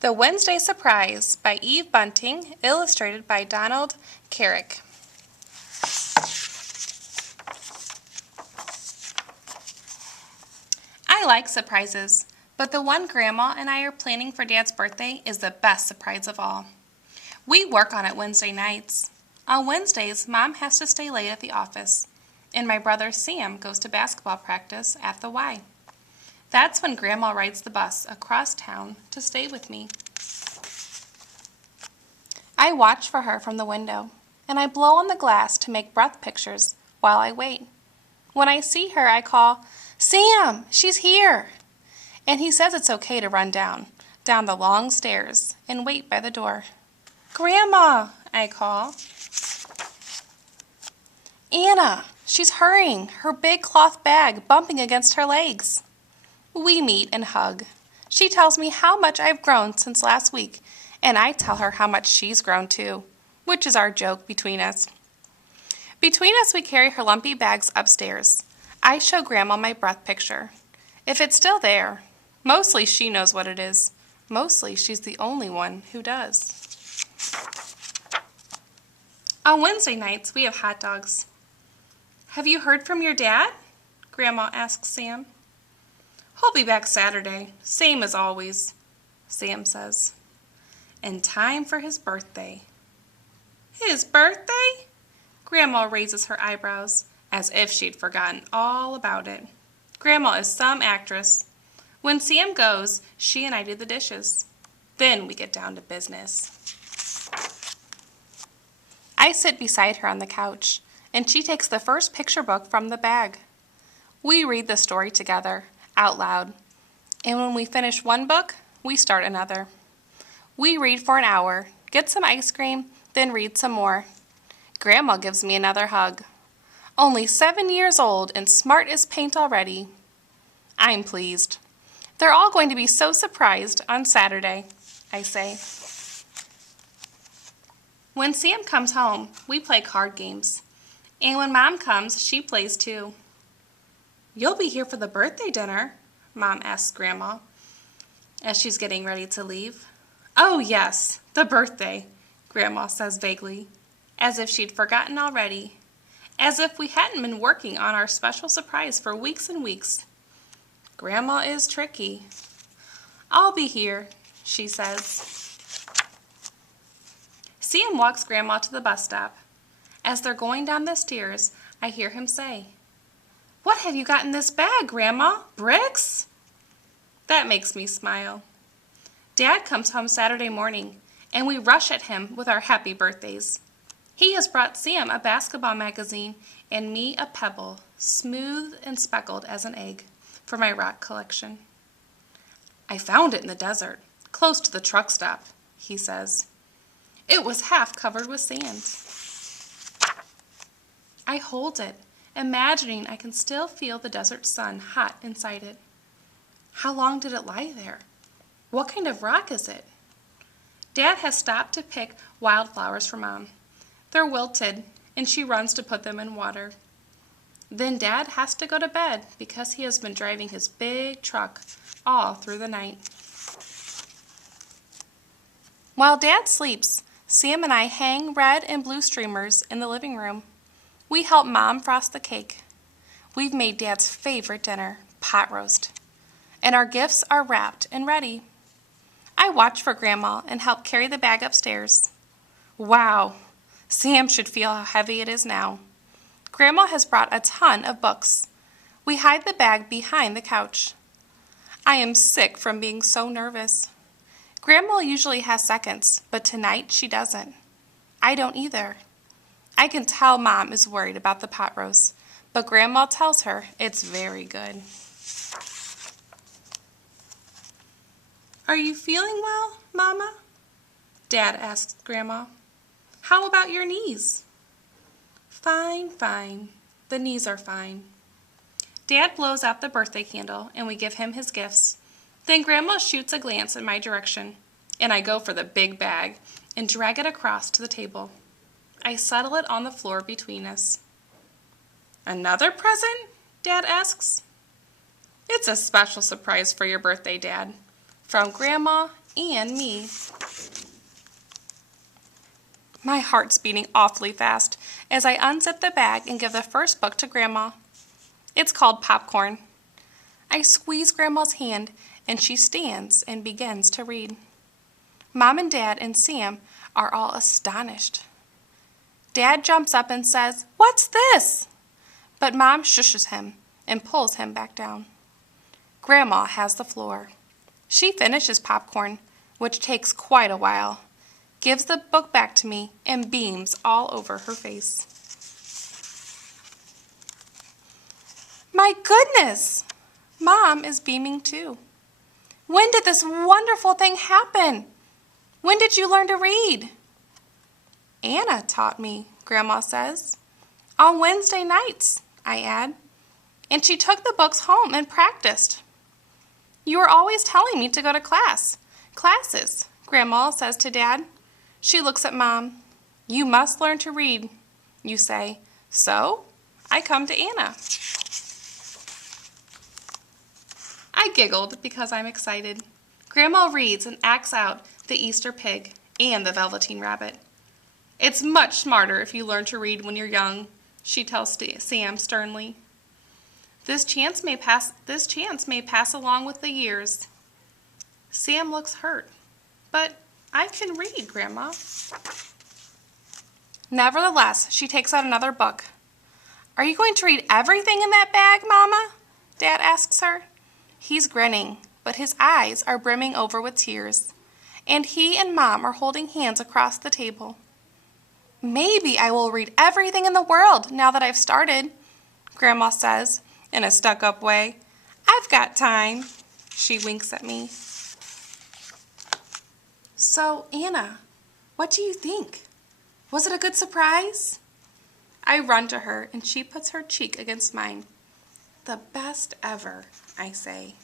The Wednesday Surprise by Eve Bunting, illustrated by Donald Carrick. I like surprises, but the one Grandma and I are planning for Dad's birthday is the best surprise of all. We work on it Wednesday nights. On Wednesdays, Mom has to stay late at the office, and my brother Sam goes to basketball practice at the Y. That's when Grandma rides the bus across town to stay with me. I watch for her from the window, and I blow on the glass to make breath pictures while I wait. When I see her, I call, "Sam, she's here!" And he says it's okay to run down the long stairs, and wait by the door. "Grandma," I call. "Anna, she's hurrying, her big cloth bag bumping against her legs." We meet and hug. She tells me how much I've grown since last week, and I tell her how much she's grown too, which is our joke between us. Between us, we carry her lumpy bags upstairs. I show Grandma my breath picture. If it's still there, mostly she knows what it is. Mostly she's the only one who does. On Wednesday nights, we have hot dogs. "Have you heard from your dad?" Grandma asks Sam. "He'll be back Saturday, same as always," Sam says. "In time for his birthday." "His birthday?" Grandma raises her eyebrows as if she'd forgotten all about it. Grandma is some actress. When Sam goes, she and I do the dishes. Then we get down to business. I sit beside her on the couch, and she takes the first picture book from the bag. We read the story together, out loud, and when we finish one book, we start another. We read for an hour, get some ice cream, then read some more. Grandma gives me another hug. Only 7 years old and smart as paint already. I'm pleased. They're all going to be so surprised on Saturday, I say. When Sam comes home, we play card games. And when Mom comes, she plays too. "You'll be here for the birthday dinner?" Mom asks Grandma as she's getting ready to leave. "Oh yes, the birthday," Grandma says vaguely, as if she'd forgotten already, as if we hadn't been working on our special surprise for weeks and weeks. Grandma is tricky. "I'll be here," she says. Sam walks Grandma to the bus stop. As they're going down the stairs, I hear him say, "What have you got in this bag, Grandma? Bricks?" That makes me smile. Dad comes home Saturday morning, and we rush at him with our happy birthdays. He has brought Sam a basketball magazine and me a pebble, smooth and speckled as an egg, for my rock collection. "I found it in the desert, close to the truck stop," he says. It was half covered with sand. I hold it, imagining I can still feel the desert sun hot inside it. How long did it lie there? What kind of rock is it? Dad has stopped to pick wildflowers for Mom. They're wilted, and she runs to put them in water. Then Dad has to go to bed because he has been driving his big truck all through the night. While Dad sleeps, Sam and I hang red and blue streamers in the living room. We help Mom frost the cake. We've made Dad's favorite dinner, pot roast, and our gifts are wrapped and ready. I watch for Grandma and help carry the bag upstairs. Wow, Sam should feel how heavy it is now. Grandma has brought a ton of books. We hide the bag behind the couch. I am sick from being so nervous. Grandma usually has seconds, but tonight she doesn't. I don't either. I can tell Mom is worried about the pot roast, but Grandma tells her it's very good. "Are you feeling well, Mama?" Dad asks Grandma. "How about your knees?" "Fine, fine. The knees are fine." Dad blows out the birthday candle, and we give him his gifts. Then Grandma shoots a glance in my direction, and I go for the big bag and drag it across to the table. I settle it on the floor between us. "Another present?" Dad asks. "It's a special surprise for your birthday, Dad. From Grandma and me. My heart's beating awfully fast as I unzip the bag and give the first book to Grandma. It's called Popcorn. I squeeze Grandma's hand and she stands and begins to read. Mom and Dad and Sam are all astonished. Dad jumps up and says, "What's this?" But Mom shushes him and pulls him back down. Grandma has the floor. She finishes Popcorn, which takes quite a while, gives the book back to me, and beams all over her face. My goodness! Mom is beaming too. When did this wonderful thing happen? When did you learn to read? Anna taught me, Grandma says. On Wednesday nights, I add. And she took the books home and practiced. You are always telling me to go to classes, Grandma says to Dad. She looks at Mom. You must learn to read, you say. So, I come to Anna. I giggled because I'm excited. Grandma reads and acts out the Easter pig and the Velveteen Rabbit. It's much smarter if you learn to read when you're young, she tells Sam sternly. This chance may pass along with the years. Sam looks hurt. But I can read, Grandma. Nevertheless, she takes out another book. Are you going to read everything in that bag, Mama? Dad asks her. He's grinning, but his eyes are brimming over with tears, and he and Mom are holding hands across the table. Maybe I will read everything in the world now that I've started, Grandma says in a stuck-up way. I've got time. She winks at me. So, Anna, what do you think? Was it a good surprise? I run to her, and she puts her cheek against mine. The best ever, I say.